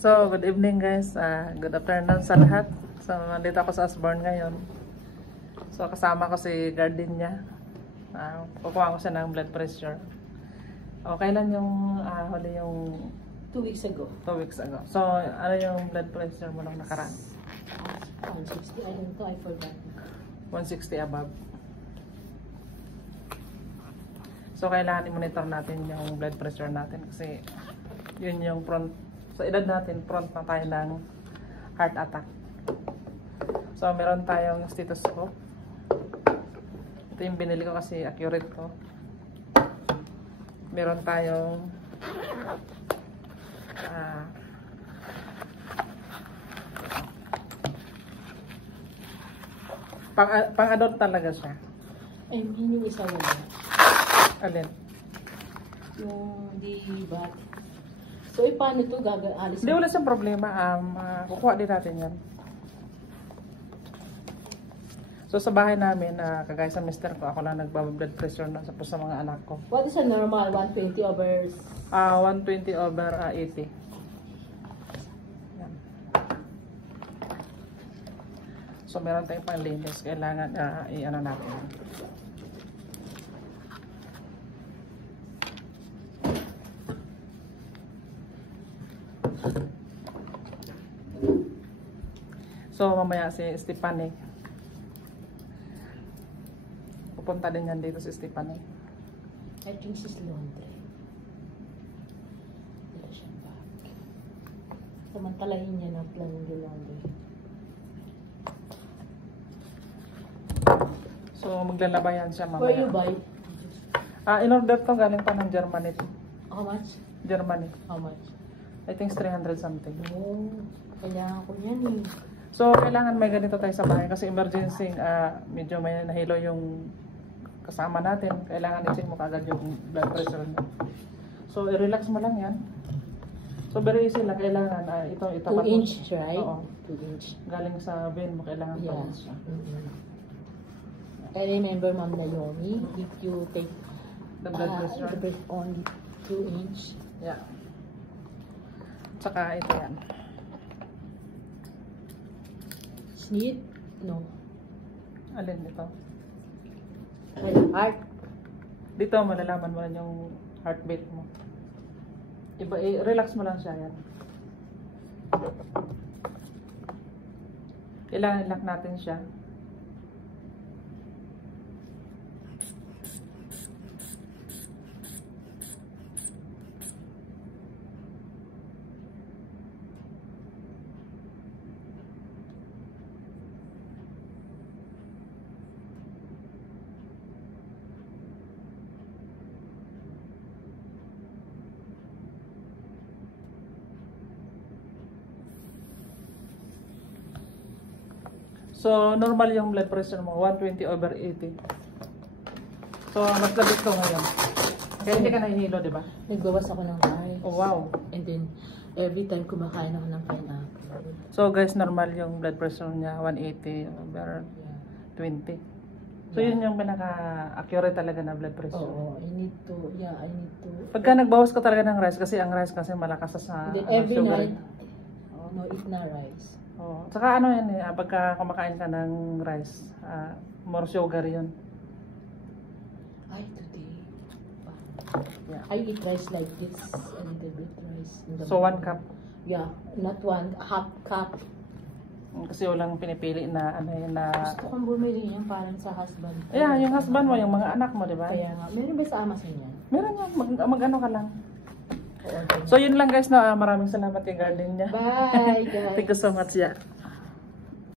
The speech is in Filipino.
So, good evening guys. Good afternoon sa lahat. So, nandito ako sa Osborne ngayon. So, kasama ko si guardian niya. Kukuha ko siya ng blood pressure. O, kailan yung huli yung... 2 weeks ago. 2 weeks ago. So, ano yung blood pressure mo nung nakaraan? 160. I don't know. I forgot. 160 above. So, kailangan i-monitor natin yung blood pressure natin kasi yun yung front. Sa edad natin, front na tayo ng heart attack. So, meron tayong stethoscope. Ito yung binili ko kasi accurate to. Meron tayong pang-adult talaga siya. Ay, yun yung isa wala. Alin? Yung di ba? So, paano ito gagaalis? Hindi, wala siyang problema. Kukuha din natin yan. So, sa bahay namin, kagaya sa mister ko, ako lang nagbablood pressure na sa mga anak ko. What is a normal? 120 over... 120 over 80. Yan. So, meron tayong panglinis. Kailangan i-ano natin. So, mamaya si Stephanie. Pupunta din yan dito si Stephanie. I think she's laundry. Wala siyang bag. Samantalahin niya na plan yung laundry. So, maglalaba yan siya mamaya. Where you buy? In-order to galing pa ng Germany. How much? Germany. How much? I think 300 something. Oh, kailangan ko yan eh. So, kailangan may ganito tayo sa bahay kasi emergency, medyo may nahilo yung kasama natin. Kailangan i-check mo kagad yung blood pressure mo. So, i-relax mo lang yan. So, very easy lang. Kailangan, ito 2 inch, right? Oo. 2 inch. Galing sa vein mo, kailangan pa Yeah. rin siya. I remember Ma'am Naomi, if you take The blood pressure. only 2 inch. Yeah. Tsaka ito yan. Need? No. Alin dito? Heart? Dito, malalaman mo lang yung heartbeat mo. Relax mo lang siya yan. Kailangan i-lock natin siya. So, normal yung blood pressure mo, 120 over 80. So, mas labis ko ngayon. Kaya hindi ka nahihilo, di ba? Nagbawas ako ng rice. Oh, wow. And then, every time kumakain ako ng pineapple. So, guys, normal yung blood pressure niya, 180 over 20. So, yun yung pinaka-accurate talaga na blood pressure. Oo, I need to. Pagka nagbawas ka talaga ng rice, kasi ang rice kasi malakas sa then every sugar. night, no, eat na rice. Oh, saka ano yan pagka kumakain ka ng rice, more sugar yun. Ay, today. Yeah. I eat rice like this, a little bit rice. In the So, 1 morning. cup. Yeah, not 1, half cup. Kasi walang pinipili na na... Gusto kong bumili yan parang sa husband ko. Yeah, yung husband mo, yung mga anak mo, di ba? Kaya nga, meron ba sa Amazon yan? Meron yan, mag-ano ka lang. So, yun lang guys na maraming salamat kay garden niya. Bye, guys. Thank you so much, yeah.